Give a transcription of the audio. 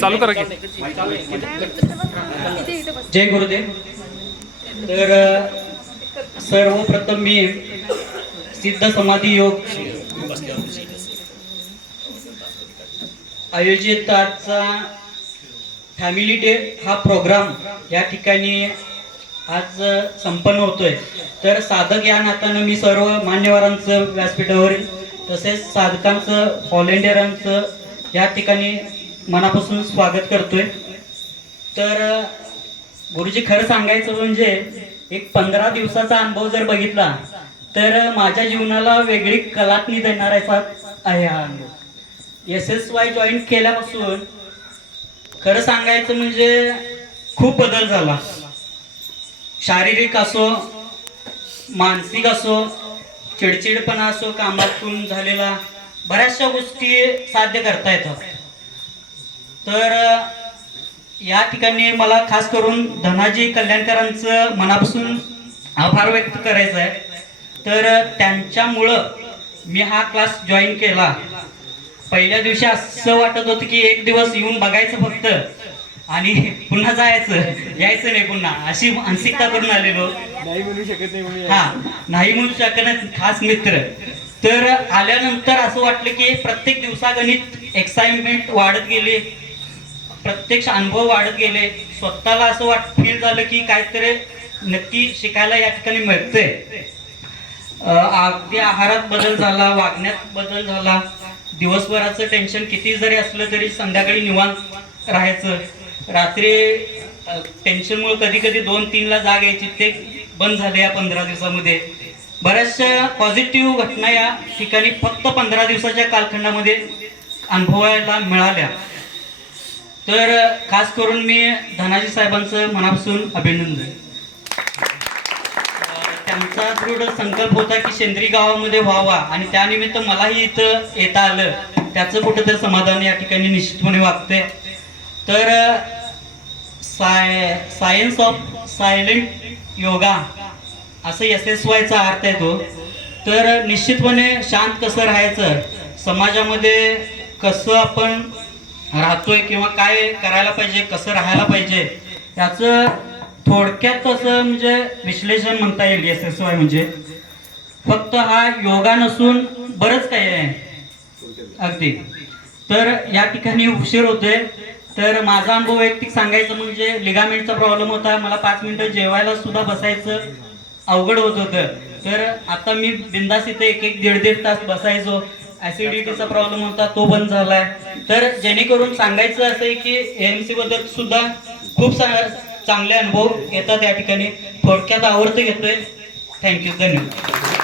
चालू करा की. जय गुरुदेव. तर सर्वप्रथम मी सिद्ध समाधी योग आयोजित आजचा फॅमिली डे हा प्रोग्राम या ठिकाणी आज संपन्न होतोय. तर साधक या नात्यानं मी सर्व मान्यवरांचं व्यासपीठावरील तसेच साधकांचं व्हॉलेंटिअरांचं या ठिकाणी मनापासून स्वागत करतोय. तर गुरुजी खरं सांगायचं म्हणजे एक 15 दिवसाचा अनुभव जर बघितला तर माझ्या जीवनाला वेगळी कलाटणी देणारा आहे हा अनुभव. SSY जॉईन केल्यापासून खरं सांगायचं म्हणजे खूप बदल झाला. शारीरिक असो, मानसिक असो, चिडचिडपणा असो, कामातून झालेला बऱ्याचशा गोष्टी साध्य करता येतात. तर या ठिकाणी मला खास करून धनाजी कल्याणकरांचं मनापासून आभार व्यक्त करायचं आहे. तर त्यांच्यामुळं मी हा क्लास जॉईन केला. पहिल्या दिवशी असं वाटत होतं की एक दिवस येऊन बघायचं फक्त आणि पुन्हा यायचं नाही पुन्हा, अशी मानसिकता करून आलेलो. नाही म्हणू शकत नाही. नाही म्हणू शकत नाही. खास मित्र. तर आल्यानंतर असं वाटलं की प्रत्येक दिवसागणित एक्साइटमेंट वाढत गेली, प्रत्यक्ष अनुभव वाढत गेले. स्वतःला असं फील झालं की काहीतरी नक्की शिकायला या ठिकाणी मिळतंय. अगदी आहारात बदल झाला, वागण्यात बदल झाला. दिवसभराचं टेन्शन किती जरी असलं तरी संध्याकाळी निवांत राहायचं. रात्री टेन्शनमुळे कधी कधी 2-3 ला जाग यायची, ते बंद झाले या 15 दिवसामध्ये. बऱ्याचशा पॉझिटिव्ह घटना या ठिकाणी फक्त 15 दिवसाच्या कालखंडामध्ये अनुभवायला मिळाल्या. तर खास करून मी धनाजी साहेबांचं मनापासून अभिनंदन. त्यांचा दृढ संकल्प होता की शेंद्री गावामध्ये व्हावा आणि त्यानिमित्त मलाही इथं येता आलं, त्याचं कुठेतरी समाधान या ठिकाणी निश्चितपणे वाटते. तर सायन्स ऑफ सायलेंट योगा असं SSYचा अर्थ आहे तो. तर निश्चितपणे शांत कसं राहायचं, समाजामध्ये कसं आपण राहतोय किंवा काय करायला पाहिजे, कसं राहायला पाहिजे, याचं थोडक्यात असं म्हणजे विश्लेषण म्हणता येईल. SSY म्हणजे फक्त हा योगा नसून बरंच काही आहे अगदी. तर या ठिकाणी उशीर होतोय. तर माझा अनुभव वैयक्तिक सांगायचं म्हणजे लिगामेंटचा प्रॉब्लेम होता. मला 5 मिनिटं जेवायला सुद्धा बसायचं अवघड होत होतं. तर आता मी बिंदास इथे 1-1, 1.5 तास बसायचो. ऍसिडिटीचा प्रॉब्लेम होता, तो बंद झालाय. तर जेणेकरून सांगायचं असं आहे की AMC बद्दल सुद्धा खूप चांगले अनुभव येतात या ठिकाणी. थोडक्यात आवडतं घेतोय. थँक्यू. धन्यवाद.